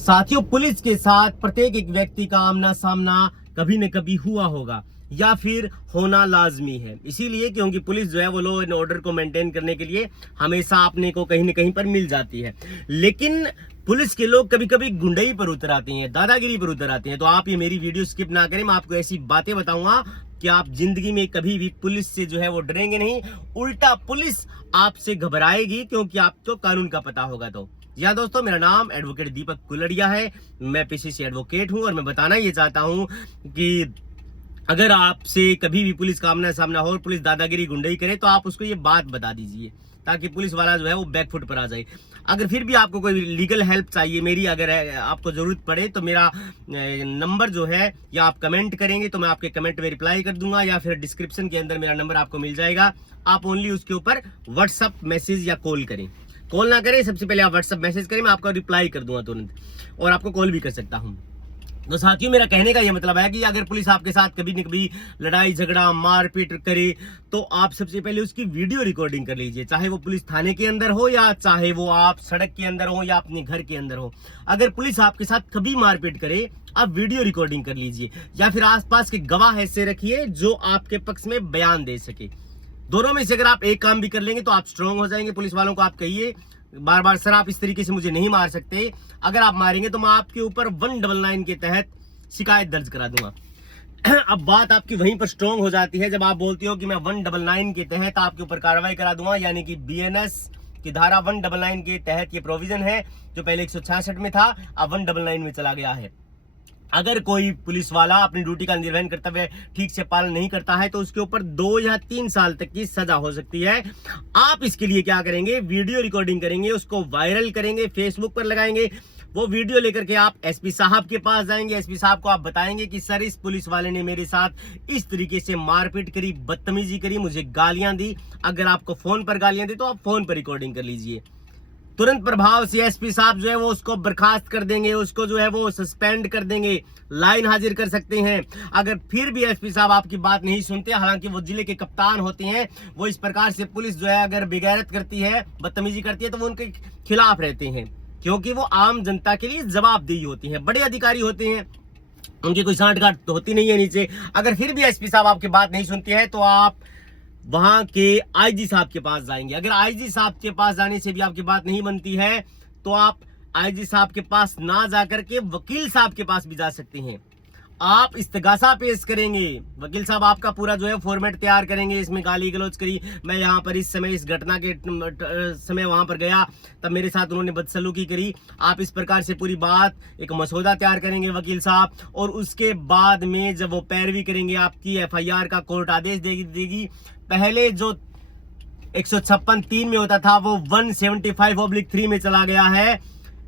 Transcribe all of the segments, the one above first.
साथियों, पुलिस के साथ प्रत्येक एक व्यक्ति का आमना सामना कभी न कभी हुआ होगा या फिर होना लाजमी है। इसीलिए क्योंकि पुलिस जो है वो लॉ एंड ऑर्डर को मेंटेन करने के लिए हमेशा अपने को कहीं न कहीं पर मिल जाती है। लेकिन पुलिस के लोग कभी कभी गुंडई पर उतर आते हैं, दादागिरी पर उतर आते हैं। तो आप ये मेरी वीडियो स्किप ना करें, मैं आपको ऐसी बातें बताऊंगा कि आप जिंदगी में कभी भी पुलिस से जो है वो डरेंगे नहीं, उल्टा पुलिस आपसे घबराएगी क्योंकि आपको कानून का पता होगा। तो या दोस्तों, मेरा नाम एडवोकेट दीपक कुलड़िया है, मैं पेशे से एडवोकेट हूं और मैं बताना ये चाहता हूं कि अगर आपसे कभी भी पुलिस का आमना सामना हो और पुलिस दादागिरी गुंडई करे तो आप उसको ये बात बता दीजिए ताकि पुलिस वाला जो है वो बैकफुट पर आ जाए। अगर फिर भी आपको कोई लीगल हेल्प चाहिए मेरी, अगर आपको जरूरत पड़े तो मेरा नंबर जो है, या आप कमेंट करेंगे तो मैं आपके कमेंट में रिप्लाई कर दूंगा, या फिर डिस्क्रिप्शन के अंदर मेरा नंबर आपको मिल जाएगा। आप ओनली उसके ऊपर व्हाट्सअप मैसेज या कॉल करें। कॉल ना करें, सबसे पहले आप व्हाट्सअप मैसेज करें, मैं आपका रिप्लाई कर दूंगा तुरंत, और आपको कॉल भी कर सकता हूं। तो साथियों, मेरा कहने का ये मतलब है कि अगर पुलिस आपके साथ कभी न कभी लड़ाई झगड़ा मारपीट करे तो आप सबसे पहले उसकी वीडियो रिकॉर्डिंग कर लीजिए, चाहे वो पुलिस थाने के अंदर हो या चाहे वो आप सड़क के अंदर हो या अपने घर के अंदर हो। अगर पुलिस आपके साथ कभी मारपीट करे, आप वीडियो रिकॉर्डिंग कर लीजिए, या फिर आसपास के गवाह ऐसे रखिए जो आपके पक्ष में बयान दे सके। दोनों में से अगर आप एक काम भी कर लेंगे तो आप स्ट्रांग हो जाएंगे। पुलिस वालों को आप कहिए बार बार, सर आप इस तरीके से मुझे नहीं मार सकते, अगर आप मारेंगे तो मैं आपके ऊपर 199 के तहत शिकायत दर्ज करा दूंगा। अब बात आपकी वहीं पर स्ट्रांग हो जाती है जब आप बोलती हो कि मैं 199 के तहत आपके ऊपर कार्रवाई करा दूंगा, यानी कि BNS की धारा 199 के तहत ये प्रोविजन है जो पहले 166 में था, अब 199 में चला गया है। अगर कोई पुलिस वाला अपनी ड्यूटी का निर्वहन करते हुए ठीक से पालन नहीं करता है तो उसके ऊपर 2 या 3 साल तक की सजा हो सकती है। आप इसके लिए क्या करेंगे, वीडियो रिकॉर्डिंग करेंगे, उसको वायरल करेंगे, फेसबुक पर लगाएंगे। वो वीडियो लेकर के आप SP साहब के पास जाएंगे, SP साहब को आप बताएंगे कि सर इस पुलिस वाले ने मेरे साथ इस तरीके से मारपीट करी, बदतमीजी करी, मुझे गालियां दी। अगर आपको फोन पर गालियां दी तो आप फोन पर रिकॉर्डिंग कर लीजिए। तुरंत प्रभाव से SP साहब जो है वो उसको बर्खास्त कर देंगे, उसको जो है वो सस्पेंड कर देंगे, लाइन हाजिर कर सकते हैं। अगर फिर भी SP साहब आपकी बात नहीं सुनते, हालांकि वो जिले के कप्तान होते हैं, वो इस प्रकार से पुलिस जो है अगर बेगैरत करती है, बदतमीजी करती है तो वो उनके खिलाफ रहते हैं, क्योंकि वो आम जनता के लिए जवाबदेही होती है, बड़े अधिकारी होते हैं, उनकी कोई सांठ गांठ तो होती नहीं है नीचे। अगर फिर भी SP साहब आपकी बात नहीं सुनती है तो आप वहां के IG साहब के पास जाएंगे। अगर IG साहब के पास जाने से भी आपकी बात नहीं बनती है तो आप IG साहब के पास ना जाकर के वकील साहब के पास भी जा सकते हैं। आप इस्तगासा पेश करेंगे, वकील साहब आपका पूरा जो है फॉर्मेट तैयार करेंगे, इसमें गाली गलौज करी, मैं यहाँ पर इस समय इस घटना के समय वहां पर गया, तब मेरे साथ उन्होंने बदसलूकी करी। आप इस प्रकार से पूरी बात एक मसौदा तैयार करेंगे वकील साहब, और उसके बाद में जब वो पैरवी करेंगे आपकी FIR का, कोर्ट आदेश देगी। पहले जो 156(3) में होता था वो 175/3 में चला गया है।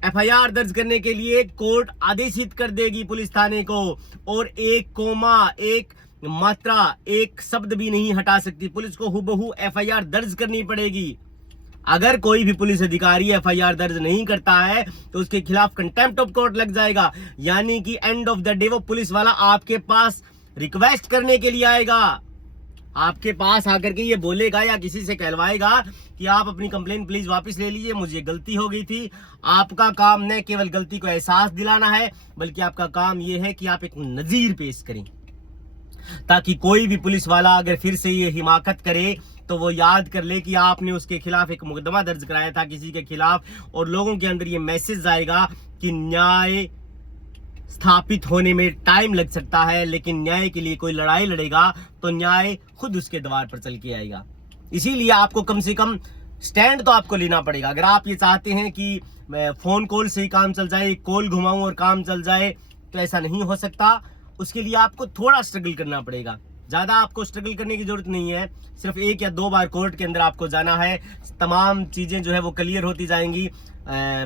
FIR दर्ज करने के लिए कोर्ट आदेशित कर देगी पुलिस थाने को, और एक कोमा, एक मात्रा, एक शब्द भी नहीं हटा सकती। पुलिस को हुबहू FIR दर्ज करनी पड़ेगी। अगर कोई भी पुलिस अधिकारी FIR दर्ज नहीं करता है तो उसके खिलाफ कंटेम्प्ट ऑफ कोर्ट लग जाएगा, यानी कि एंड ऑफ द डे वो पुलिस वाला आपके पास रिक्वेस्ट करने के लिए आएगा, आपके पास आकर के ये बोलेगा या किसी से कहलवाएगा कि आप अपनी कंप्लेन प्लीज वापस ले लीजिए, मुझे गलती हो गई थी। आपका काम न केवल गलती को एहसास दिलाना है, बल्कि आपका काम यह है कि आप एक नजीर पेश करें, ताकि कोई भी पुलिस वाला अगर फिर से ये हिमाकत करे तो वो याद कर ले कि आपने उसके खिलाफ एक मुकदमा दर्ज कराया था किसी के खिलाफ, और लोगों के अंदर ये मैसेज आएगा कि न्याय स्थापित होने में टाइम लग सकता है, लेकिन न्याय के लिए कोई लड़ाई लड़ेगा तो न्याय खुद उसके द्वार पर चल के आएगा। इसीलिए आपको कम से कम स्टैंड तो आपको लेना पड़ेगा। अगर आप ये चाहते हैं कि फोन कॉल से ही काम चल जाए, कॉल घुमाऊं और काम चल जाए, तो ऐसा नहीं हो सकता। उसके लिए आपको थोड़ा स्ट्रगल करना पड़ेगा, ज्यादा आपको स्ट्रगल करने की जरूरत नहीं है। सिर्फ 1 या 2 बार कोर्ट के अंदर आपको जाना है, तमाम चीजें जो है वो क्लियर होती जाएंगी।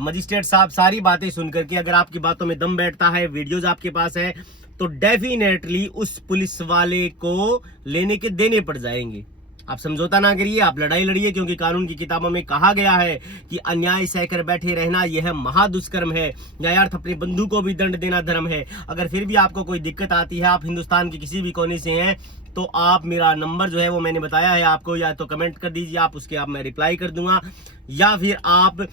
मजिस्ट्रेट साहब सारी बातें सुन करके अगर आपकी बातों में दम बैठता है, वीडियोज आपके पास है, तो डेफिनेटली उस पुलिस वाले को लेने के देने पड़ जाएंगे। आप समझौता ना करिए, आप लड़ाई लड़िए, क्योंकि कानून की किताबों में कहा गया है कि अन्याय सहकर बैठे रहना यह महादुष्कर्म है, न्यायार्थ अपने बंधु को भी दंड देना धर्म है। अगर फिर भी आपको कोई दिक्कत आती है, आप हिंदुस्तान के किसी भी कोने से हैं, तो आप मेरा नंबर जो है वो मैंने बताया है आपको, या तो कमेंट कर दीजिए, आप उसके आप मैं रिप्लाई कर दूंगा, या फिर आप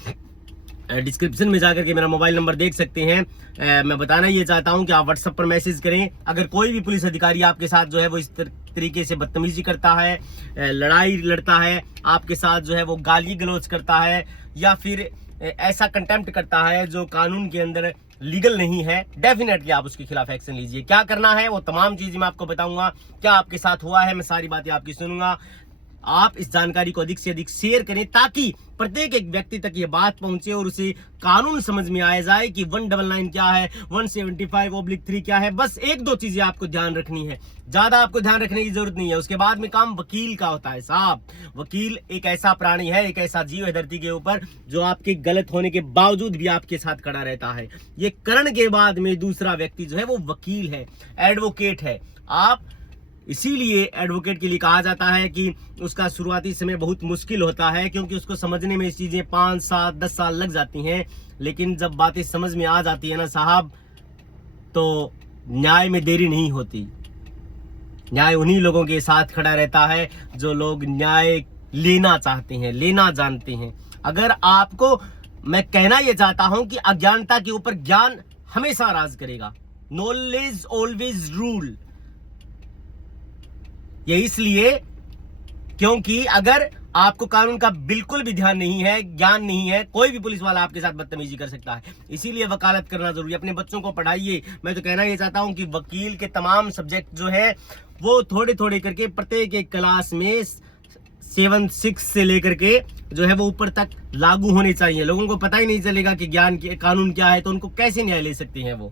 डिस्क्रिप्शन में जाकर के मेरा मोबाइल नंबर देख सकते हैं। मैं बताना ये चाहता हूं कि आप व्हाट्सएप पर मैसेज करें। अगर कोई भी पुलिस अधिकारी आपके साथ जो है वो इस तरीके से बदतमीजी करता है, लड़ाई लड़ता है आपके साथ, जो है वो गाली गलौज करता है या फिर ऐसा कंटेम्प्ट करता है जो कानून के अंदर लीगल नहीं है, डेफिनेटली आप उसके खिलाफ एक्शन लीजिए। क्या करना है वो तमाम चीजें मैं आपको बताऊंगा, क्या आपके साथ हुआ है मैं सारी बातें आपकी सुनूंगा। आप इस जानकारी को अधिक से अधिक शेयर करें ताकि प्रत्येक एक व्यक्ति तक ये बात पहुंचे और उसे कानून समझ में आ जाए कि 199 क्या है, 175/3 क्या है। बस एक दो चीजें आपको ध्यान रखनी है, ज्यादा आपको ध्यान रखने की जरूरत नहीं है। उसके बाद में काम वकील का होता है। साहब, वकील एक ऐसा प्राणी है, एक ऐसा जीव है धरती के ऊपर जो आपके गलत होने के बावजूद भी आपके साथ खड़ा रहता है। ये करण के बाद में दूसरा व्यक्ति जो है वो वकील है, एडवोकेट है। आप इसीलिए एडवोकेट के लिए कहा जाता है कि उसका शुरुआती समय बहुत मुश्किल होता है, क्योंकि उसको समझने में चीजें 5, 7, 10 साल लग जाती हैं। लेकिन जब बातें समझ में आ जाती है ना साहब, तो न्याय में देरी नहीं होती। न्याय उन्हीं लोगों के साथ खड़ा रहता है जो लोग न्याय लेना चाहते हैं, लेना जानते हैं। अगर आपको मैं कहना यह चाहता हूं कि अज्ञानता के ऊपर ज्ञान हमेशा राज करेगा। Knowledge always rule. ये इसलिए क्योंकि अगर आपको कानून का बिल्कुल भी ध्यान नहीं है, ज्ञान नहीं है, कोई भी पुलिस वाला आपके साथ बदतमीजी कर सकता है। इसीलिए वकालत करना जरूरी है। अपने बच्चों को पढ़ाइए। मैं तो कहना ये चाहता हूं कि वकील के तमाम सब्जेक्ट जो है वो थोड़े थोड़े करके प्रत्येक एक क्लास में 7, 6 से लेकर के जो है वो ऊपर तक लागू होने चाहिए। लोगों को पता ही नहीं चलेगा कि ज्ञान कानून क्या है, तो उनको कैसे न्याय ले सकते हैं वो।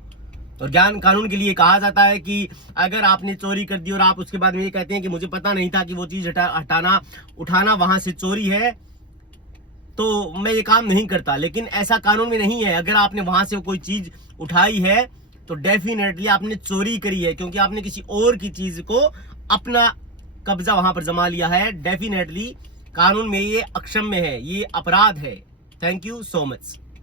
और ज्ञान कानून के लिए कहा जाता है कि अगर आपने चोरी कर दी और आप उसके बाद में ये कहते हैं कि मुझे पता नहीं था कि वो चीज उठाना वहां से चोरी है, तो मैं ये काम नहीं करता। लेकिन ऐसा कानून में नहीं है। अगर आपने वहां से कोई चीज उठाई है तो डेफिनेटली आपने चोरी करी है, क्योंकि आपने किसी और की चीज को अपना कब्जा वहां पर जमा लिया है। डेफिनेटली कानून में ये अक्षम्य है, ये अपराध है। Thank you so much.